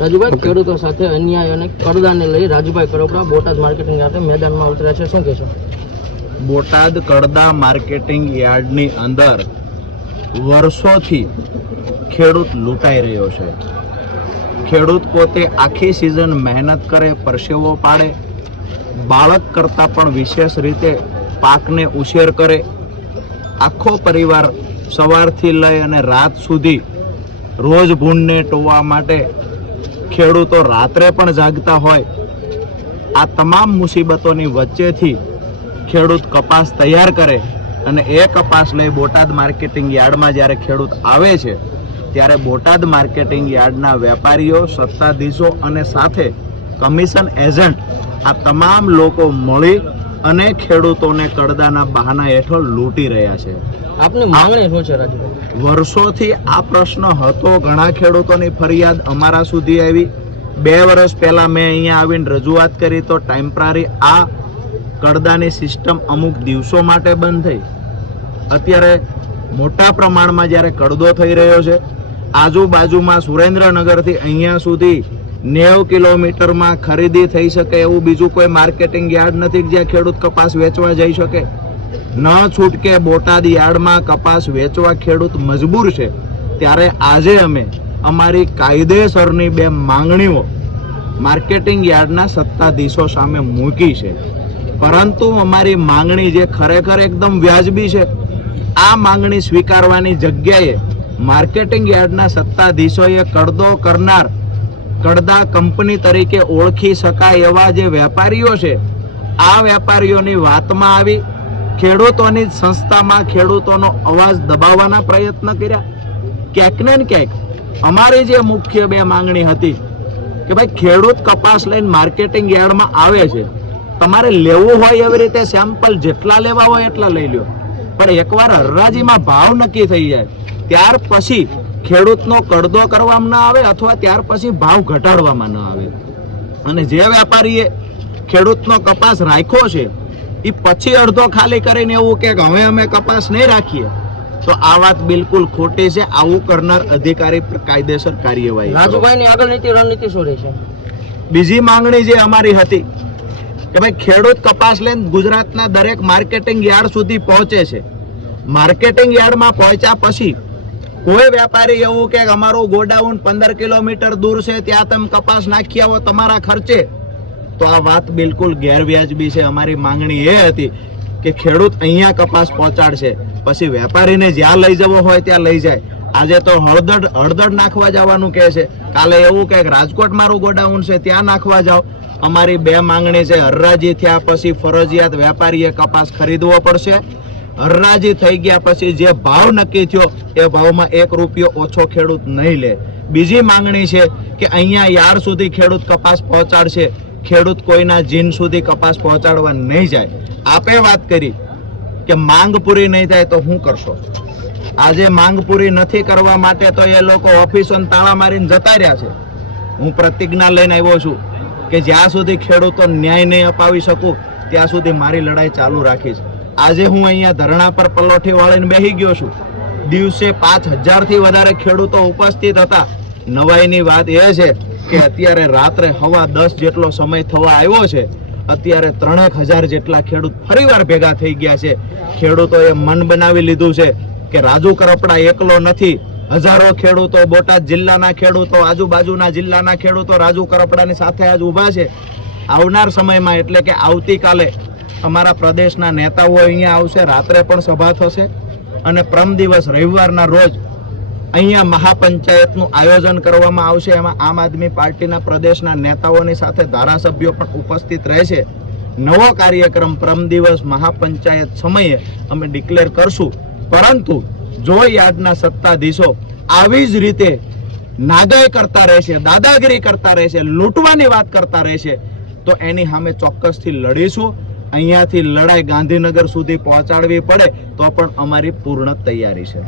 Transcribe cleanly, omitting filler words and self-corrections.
રાજુભાઈ, ખેડૂતો સાથે અન્યાય અને કડદાને લઈ રાજુભાઈ કરોપડા બોટાદ માર્કેટિંગ યાર્ડે મેદાનમાં ઉતર્યા છે, શું કહેશો? બોટાદ કડદા માર્કેટિંગ યાર્ડની અંદર વર્ષોથી ખેડૂત લૂંટાઈ રહ્યો છે. ખેડૂત પોતે આખી સિઝન મહેનત કરે, પરસેવો પાડે, બાળક કરતાં પણ વિશેષ રીતે પાકને ઉછેર કરે, આખો પરિવાર સવારથી લઈ અને રાત સુધી રોજ ભૂંડને ટોવા માટે ખેડૂતો રાત્રે પણ જાગતા હોય. આ તમામ મુસીબતોની વચ્ચેથી ખેડૂત કપાસ તૈયાર કરે અને એ કપાસ લઈ બોટાદ માર્કેટિંગ યાર્ડમાં જ્યારે ખેડૂત આવે છે ત્યારે બોટાદ માર્કેટિંગ યાર્ડના વેપારીઓ, સત્તાધીશો અને સાથે કમિશન એજન્ટ આ તમામ લોકો મળી અને ખેડૂતોને કડદાના બહાના હેઠળ લૂંટી રહ્યા છે. આપની માંગણી શું છે રાજુભાઈ? વર્ષોથી આ પ્રશ્ન હતો, ઘણા ખેડૂતોની ફરિયાદ અમારા સુધી આવી. 2 વર્ષ પહેલા મેં અહીંયા આવીને રજૂઆત કરી તો ટેમ્પરરી આ કડદાની સિસ્ટમ અમુક દિવસો માટે બંધ થઈ. અત્યારે મોટા પ્રમાણમાં જ્યારે કડદો થઈ રહ્યો છે, આજુબાજુમાં સુરેન્દ્રનગરથી અહીંયા સુધી 90 કિલોમીટરમાં ખરીદી થઈ શકે એવું બીજું કોઈ માર્કેટિંગ યાર્ડ નથી જ્યાં ખેડૂત કપાસ વેચવા જઈ શકે. ન છૂટકે બોટાદ યાર્ડમાં કપાસ વેચવા ખેડૂત મજબૂર છે. ત્યારે આજે અમે અમારી કાયદેસરની 2 માંગણીઓ માર્કેટિંગ યાર્ડના સત્તાધીશો સામે મૂકી છે. પરંતુ અમારી માંગણી જે ખરેખર એકદમ વ્યાજબી છે, આ માંગણી સ્વીકારવાની જગ્યાએ માર્કેટિંગ યાર્ડના સત્તાધીશોએ કડદો કરનાર, કડદા કંપની તરીકે ઓળખી શકાય એવા જે વેપારીઓ છે, આ વેપારીઓની વાતમાં આવી ખેડૂતોની સંસ્થામાં ખેડૂતોનો અવાજ દબાવવાના પ્રયત્ન કર્યા. ક્યાંક ને ક્યાંક અમારી જે મુખ્ય 2 માંગણી હતી કે ભાઈ ખેડૂત કપાસ લઈને માર્કેટિંગ યાર્ડમાં આવે છે, તમારે લેવું હોય એવી રીતે સેમ્પલ જેટલા લેવા હોય એટલા લઈ લો, પણ એકવાર હરાજીમાં ભાવ નક્કી થઈ જાય ત્યાર પછી ખેડૂતનો કડદો કરવામાં ન આવે અથવા ત્યાર પછી ભાવ ઘટાડવામાં ન આવે. અને જે વેપારીએ ખેડૂતનો કપાસ રાખ્યો છે એ પછી અડધો ખાલી કરીને એવું કે હવે અમે કપાસ નહીં રાખીએ, તો આ વાત બિલકુલ ખોટી છે. આવું કરનાર અધિકારી પર કાયદેસર કાર્યવાહી. રાજુભાઈની આગળ નીતિ રણનીતિ શું રહેશે? બીજી માંગણી જે અમારી હતી કે ભાઈ ખેડૂત કપાસ લઈને ગુજરાતના દરેક માર્કેટિંગ યાર્ડ સુધી પહોંચે છે. માર્કેટિંગ યાર્ડમાં પહોંચ્યા પછી કોઈ વેપારી એવું કે અમારું ગોડાઉન 15 કિલોમીટર દૂર છે, ત્યાં તમે કપાસ નાખી આવો તમારા ખર્ચે, તો આ વાત બિલકુલ ગેરવ્યાજબી છે. અમારી માંગણી એ હતી કે ખેડૂત અહીંયા કપાસ પહોંચાડશે, પછી વેપારીને જ્યાં લઈ જવો હોય ત્યાં લઈ જાય. આજે તો હળદર નાખવા જવાનું કહે છે, કાલે એવું કે રાજકોટ મારું ગોડાઉન છે ત્યાં નાખવા જાઓ. અમારી 2 માંગણી છે, હરાજી થયા પછી ફરજિયાત વેપારીએ કપાસ ખરીદવો પડશે. હરાજી થઈ ગયા પછી જે ભાવ નક્કી થયો એ ભાવમાં 1 રૂપિયો ઓછો ખેડૂત નહીં લે. બીજી માંગણી છે કે અહીંયા યાર્ડ સુધી ખેડૂત કપાસ પહોંચાડશે, ખેડૂત કોઈના જીન સુધી કપાસ પહોંચાડવા નહીં જાય. આપે વાત કરી કે માંગ પૂરી નહીં થાય તો શું કરશો? આજે માંગ પૂરી નથી કરવા માટે તો એ લોકો ઓફિસોને તાળા મારીને જતા રહ્યા છે. હું પ્રતિજ્ઞા લઈને આવ્યો છું કે જ્યાં સુધી ખેડૂતો ન્યાય નહીં અપાવી શકું ત્યાં સુધી મારી લડાઈ ચાલુ રાખીશ. આજે હું અહીંયા ધરણા પર પલોઠી વાળીને બેસી ગયો છું. દિવસે 5000થી વધારે ખેડૂતો ઉપસ્થિત હતા. નવાઈની વાત એ છે કે અત્યારે રાત્રે 10:15 જેટલો સમય થવા આવ્યો છે, અત્યારે 3000 જેટલા ખેડૂત ફરીવાર ભેગા થઈ ગયા છે. ખેડૂતોએ મન બનાવી લીધું છે કે રાજુ કરપડા એકલો નથી, હજારો ખેડૂતો, બોટાદ જિલ્લાના ખેડૂતો, આજુબાજુના જિલ્લાના ખેડૂતો રાજુ કરપડાની સાથે આજ ઊભા છે. આવનાર સમયમાં એટલે કે આવતીકાલે અમારા પ્રદેશના નેતાઓ અહીંયા આવશે, રાત્રે પણ સભા થશે અને પરમ દિવસ રવિવારના રોજ અહીંયા મહાપંચાયતનું આયોજન કરવામાં આવશે. એમાં આમ આદમી પાર્ટીના પ્રદેશના નેતાઓની સાથે ધારાસભ્યો પણ ઉપસ્થિત રહેશે. નવો કાર્યક્રમ પરમ દિવસ મહાપંચાયત સમયે અમે ડિક્લેર કરશું. પરંતુ જો યાર્ડના સત્તાધીશો આવી જ રીતે નાગાઈ કરતા રહેશે, દાદાગીરી કરતા રહેશે, લૂંટવાની વાત કરતા રહેશે તો એની સામે ચોક્કસથી લડીશું. અહીંયાથી લડાઈ ગાંધીનગર સુધી પહોંચાડવી પડે તો પણ અમારી પૂર્ણ તૈયારી છે.